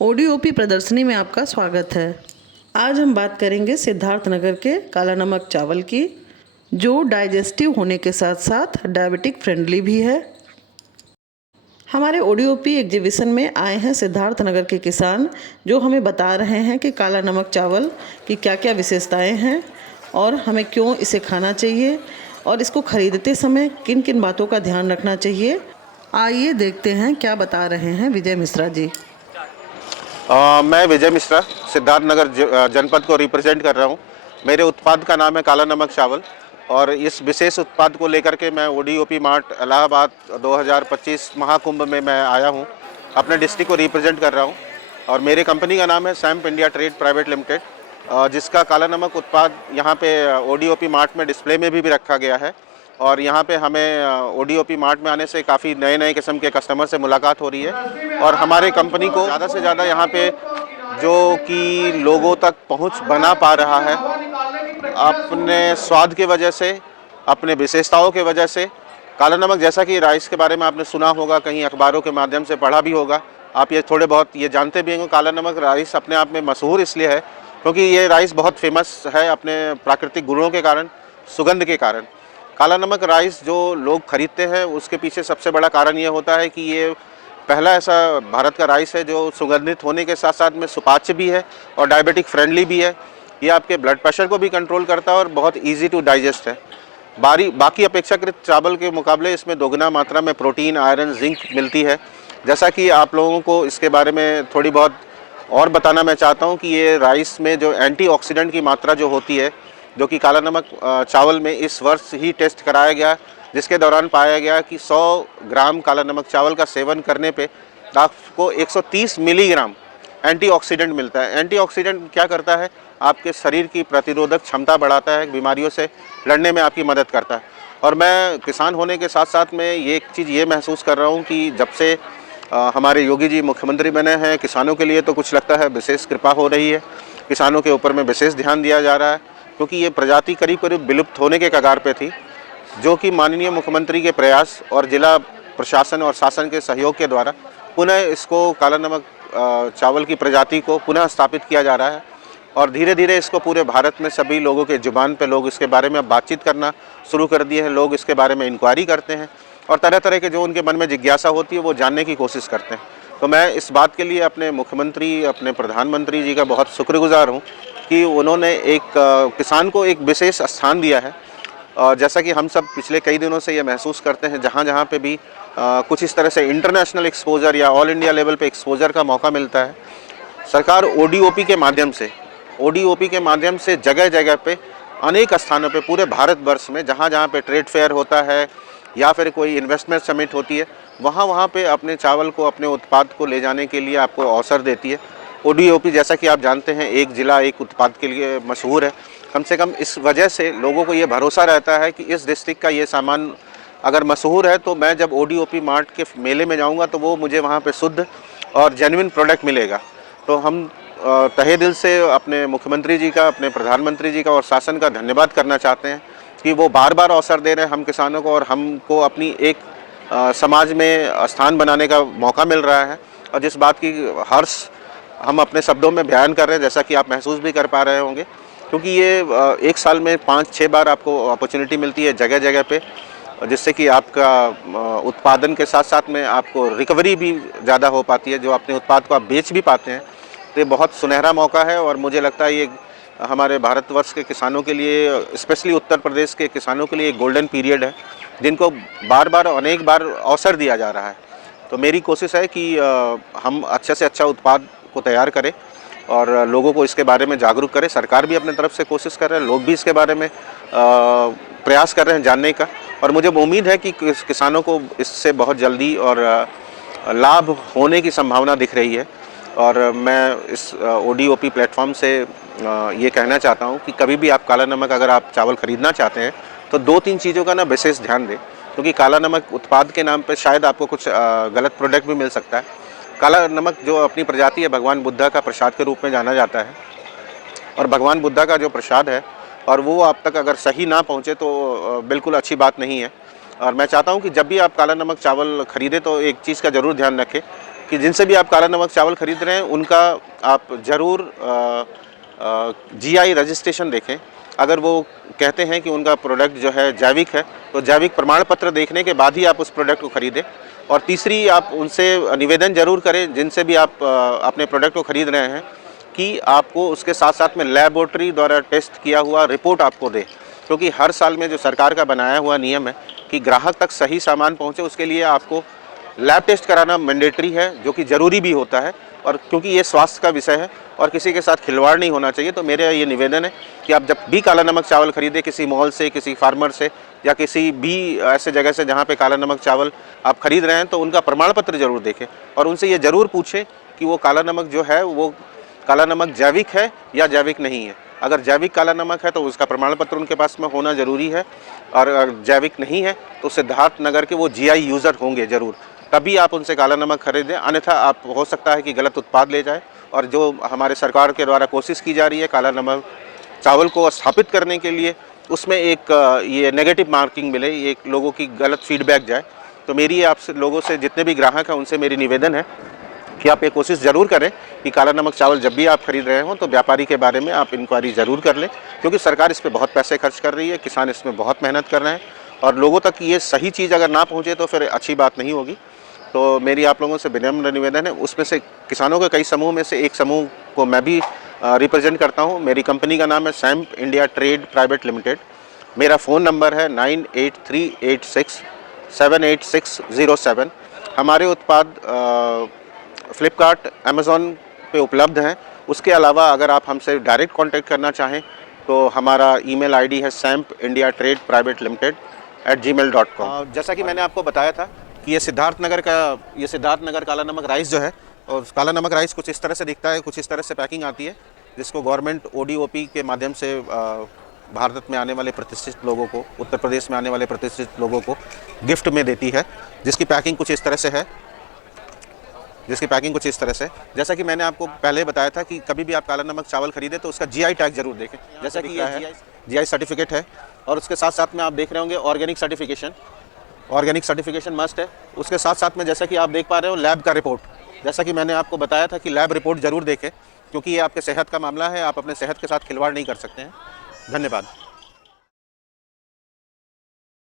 ODOP प्रदर्शनी में आपका स्वागत है। आज हम बात करेंगे सिद्धार्थनगर के काला नमक चावल की, जो डाइजेस्टिव होने के साथ साथ डायबिटिक फ्रेंडली भी है। हमारे ओडीओपी एग्जीबिशन में आए हैं सिद्धार्थनगर के किसान, जो हमें बता रहे हैं कि काला नमक चावल की क्या क्या विशेषताएं हैं और हमें क्यों इसे खाना चाहिए और इसको खरीदते समय किन किन बातों का ध्यान रखना चाहिए। आइए देखते हैं क्या बता रहे हैं विजय मिश्रा जी। मैं विजय मिश्रा सिद्धार्थनगर जनपद को रिप्रेजेंट कर रहा हूँ। मेरे उत्पाद का नाम है काला नमक चावल और इस विशेष उत्पाद को लेकर के मैं ओडीओपी मार्ट इलाहाबाद 2025 महाकुंभ में मैं आया हूँ। अपने डिस्ट्रिक्ट को रिप्रेजेंट कर रहा हूँ और मेरे कंपनी का नाम है SAMP India trade private limited, जिसका काला नमक उत्पाद यहाँ पे ओडीओपी मार्ट में डिस्प्ले में भी रखा गया है। और यहाँ पे हमें ओडीओपी मार्ट में आने से काफ़ी नए नए किस्म के कस्टमर से मुलाकात हो रही है और हमारे कंपनी को ज़्यादा से ज़्यादा यहाँ पे जो कि लोगों तक पहुँच बना पा रहा है अपने स्वाद की वजह से, अपने विशेषताओं के वजह से। काला नमक, जैसा कि राइस के बारे में आपने सुना होगा, कहीं अखबारों के माध्यम से पढ़ा भी होगा, आप ये थोड़े बहुत ये जानते भी होंगे। काला नमक राइस अपने आप में मशहूर इसलिए है क्योंकि ये राइस बहुत फेमस है अपने प्राकृतिक गुणों के कारण, सुगंध के कारण। काला नमक राइस जो लोग खरीदते हैं उसके पीछे सबसे बड़ा कारण ये होता है कि ये पहला ऐसा भारत का राइस है जो सुगंधित होने के साथ साथ में सुपाच्य भी है और डायबिटिक फ्रेंडली भी है। ये आपके ब्लड प्रेशर को भी कंट्रोल करता है और बहुत इजी टू डाइजेस्ट है। बाकी अपेक्षाकृत चावल के मुकाबले इसमें दोगुना मात्रा में प्रोटीन, आयरन, जिंक मिलती है। जैसा कि आप लोगों को इसके बारे में थोड़ी बहुत और बताना मैं चाहता हूँ कि ये राइस में जो एंटीऑक्सीडेंट की मात्रा जो होती है, जो कि काला नमक चावल में इस वर्ष ही टेस्ट कराया गया, जिसके दौरान पाया गया कि 100 ग्राम काला नमक चावल का सेवन करने पे आपको 130 मिलीग्राम एंटीऑक्सीडेंट मिलता है। एंटीऑक्सीडेंट क्या करता है? आपके शरीर की प्रतिरोधक क्षमता बढ़ाता है, बीमारियों से लड़ने में आपकी मदद करता है। और मैं किसान होने के साथ साथ में ये एक चीज़ ये महसूस कर रहा हूँ कि जब से हमारे योगी जी मुख्यमंत्री बने हैं, किसानों के लिए तो कुछ लगता है विशेष कृपा हो रही है। किसानों के ऊपर में विशेष ध्यान दिया जा रहा है क्योंकि ये प्रजाति करीब करीब विलुप्त होने के कगार पे थी, जो कि माननीय मुख्यमंत्री के प्रयास और जिला प्रशासन और शासन के सहयोग के द्वारा पुनः इसको काला नमक चावल की प्रजाति को पुनः स्थापित किया जा रहा है। और धीरे धीरे इसको पूरे भारत में सभी लोगों के जुबान पे लोग इसके बारे में बातचीत करना शुरू कर दिए हैं। लोग इसके बारे में इंक्वायरी करते हैं और तरह तरह के जो उनके मन में जिज्ञासा होती है वो जानने की कोशिश करते हैं। तो मैं इस बात के लिए अपने मुख्यमंत्री, अपने प्रधानमंत्री जी का बहुत शुक्रगुजार हूँ कि उन्होंने एक किसान को एक विशेष स्थान दिया है। और जैसा कि हम सब पिछले कई दिनों से ये महसूस करते हैं, जहाँ जहाँ पे भी कुछ इस तरह से इंटरनेशनल एक्सपोजर या ऑल इंडिया लेवल पे एक्सपोजर का मौका मिलता है, सरकार ओडीओपी के माध्यम से जगह जगह पे अनेक स्थानों पे पूरे भारतवर्ष में जहाँ जहाँ पे ट्रेड फेयर होता है या फिर कोई इन्वेस्टमेंट समिट होती है, वहाँ पे अपने चावल को, अपने उत्पाद को ले जाने के लिए आपको अवसर देती है। ओडीओपी, जैसा कि आप जानते हैं, एक ज़िला एक उत्पाद के लिए मशहूर है। कम से कम इस वजह से लोगों को ये भरोसा रहता है कि इस डिस्ट्रिक्ट का ये सामान अगर मशहूर है तो मैं जब ओडीओपी मार्ट के मेले में जाऊंगा तो वो मुझे वहाँ पे शुद्ध और जेन्युइन प्रोडक्ट मिलेगा। तो हम तहे दिल से अपने मुख्यमंत्री जी का, अपने प्रधानमंत्री जी का और शासन का धन्यवाद करना चाहते हैं कि वो बार बार अवसर दे रहे हैं हम किसानों को और हमको अपनी एक समाज में स्थान बनाने का मौका मिल रहा है। और जिस बात की हर्ष हम अपने शब्दों में बयान कर रहे हैं, जैसा कि आप महसूस भी कर पा रहे होंगे, क्योंकि ये एक साल में 5-6 बार आपको अपॉर्चुनिटी मिलती है जगह जगह पे, जिससे कि आपका उत्पादन के साथ साथ में आपको रिकवरी भी ज़्यादा हो पाती है, जो अपने उत्पाद को आप बेच भी पाते हैं। तो ये बहुत सुनहरा मौका है और मुझे लगता है ये हमारे भारतवर्ष के किसानों के लिए, स्पेशली उत्तर प्रदेश के किसानों के लिए एक गोल्डन पीरियड है, जिनको बार बार अनेक बार अवसर दिया जा रहा है। तो मेरी कोशिश है कि हम अच्छे से अच्छा उत्पाद को तैयार करें और लोगों को इसके बारे में जागरूक करें। सरकार भी अपने तरफ से कोशिश कर रहे हैं, लोग भी इसके बारे में प्रयास कर रहे हैं जानने का। और मुझे उम्मीद है कि किसानों को इससे बहुत जल्दी और लाभ होने की संभावना दिख रही है। और मैं इस ओडीओपी प्लेटफॉर्म से ये कहना चाहता हूँ कि कभी भी आप काला नमक अगर आप चावल ख़रीदना चाहते हैं तो 2-3 चीज़ों का ना विशेष ध्यान दें, क्योंकि काला नमक उत्पाद के नाम पे शायद आपको कुछ गलत प्रोडक्ट भी मिल सकता है। काला नमक जो अपनी प्रजाति है, भगवान बुद्धा का प्रसाद के रूप में जाना जाता है और भगवान बुद्धा का जो प्रसाद है और वो आप तक अगर सही ना पहुँचे तो बिल्कुल अच्छी बात नहीं है। और मैं चाहता हूँ कि जब भी आप काला नमक चावल ख़रीदें तो एक चीज़ का ज़रूर ध्यान रखें कि जिनसे भी आप काला नमक चावल खरीद रहे हैं उनका आप ज़रूर जीआई रजिस्ट्रेशन देखें। अगर वो कहते हैं कि उनका प्रोडक्ट जो है जैविक है, तो जैविक प्रमाण पत्र देखने के बाद ही आप उस प्रोडक्ट को खरीदें। और तीसरी, आप उनसे निवेदन जरूर करें जिनसे भी आप अपने प्रोडक्ट को खरीद रहे हैं कि आपको उसके साथ साथ में लैबोरेटरी द्वारा टेस्ट किया हुआ रिपोर्ट आपको दे, क्योंकि हर साल में जो सरकार का बनाया हुआ नियम है कि ग्राहक तक सही सामान पहुंचे, उसके लिए आपको लैब टेस्ट कराना मैंडेटरी है, जो कि ज़रूरी भी होता है। और क्योंकि ये स्वास्थ्य का विषय है और किसी के साथ खिलवाड़ नहीं होना चाहिए, तो मेरा ये निवेदन है कि आप जब भी काला नमक चावल खरीदें, किसी मॉल से, किसी फार्मर से या किसी भी ऐसे जगह से जहाँ पे काला नमक चावल आप खरीद रहे हैं, तो उनका प्रमाण पत्र ज़रूर देखें और उनसे ये ज़रूर पूछें कि वो काला नमक जो है वो काला नमक जैविक है या जैविक नहीं है। अगर जैविक काला नमक है तो उसका प्रमाण पत्र उनके पास में होना ज़रूरी है, और अगर जैविक नहीं है तो सिद्धार्थ नगर के वो जीआई यूज़र होंगे ज़रूर, तभी आप उनसे काला नमक खरीदें। अन्यथा आप हो सकता है कि गलत उत्पाद ले जाए। और जो हमारे सरकार के द्वारा कोशिश की जा रही है काला नमक चावल को स्थापित करने के लिए, उसमें एक ये नेगेटिव मार्किंग मिले, ये लोगों की गलत फीडबैक जाए। तो मेरी आपसे लोगों से, जितने भी ग्राहक हैं उनसे मेरी निवेदन है कि आप ये कोशिश ज़रूर करें कि काला नमक चावल जब भी आप खरीद रहे हों तो व्यापारी के बारे में आप इंक्वायरी ज़रूर कर लें, क्योंकि सरकार इस पे बहुत पैसे खर्च कर रही है, किसान इसमें बहुत मेहनत कर रहे हैं, और लोगों तक ये सही चीज़ अगर ना पहुँचे तो फिर अच्छी बात नहीं होगी। तो मेरी आप लोगों से विनम्र निवेदन है, उसमें से किसानों के कई समूह में से एक समूह को मैं भी रिप्रेजेंट करता हूँ। मेरी कंपनी का नाम है SAMP India trade private limited. मेरा फ़ोन नंबर है 9838678607। हमारे उत्पाद फ्लिपकार्ट, अमेज़ॉन पे उपलब्ध हैं। उसके अलावा अगर आप हमसे डायरेक्ट कांटेक्ट करना चाहें तो हमारा ईमेल आईडी है samp.indiatradeprivatelimited@gmail.com। जैसा कि मैंने आपको बताया था कि ये सिद्धार्थ नगर काला नमक राइस जो है, और काला नमक राइस कुछ इस तरह से दिखता है, कुछ इस तरह से पैकिंग आती है, जिसको गवर्नमेंट ODOP के माध्यम से भारत में आने वाले प्रतिष्ठित लोगों को, उत्तर प्रदेश में आने वाले प्रतिष्ठित लोगों को गिफ्ट में देती है, जिसकी पैकिंग कुछ इस तरह से है। जैसा कि मैंने आपको पहले बताया था कि कभी भी आप काला नमक चावल खरीदें तो उसका जीआई टैग जरूर देखें। जैसा कि ये जीआई सर्टिफिकेट है, और उसके साथ साथ में आप देख रहे होंगे ऑर्गेनिक सर्टिफिकेशन मस्ट है। उसके साथ साथ में जैसा कि आप देख पा रहे हो लैब का रिपोर्ट, जैसा कि मैंने आपको बताया था कि लैब रिपोर्ट ज़रूर देखें, क्योंकि ये आपके सेहत का मामला है, आप अपने सेहत के साथ खिलवाड़ नहीं कर सकते हैं। धन्यवाद।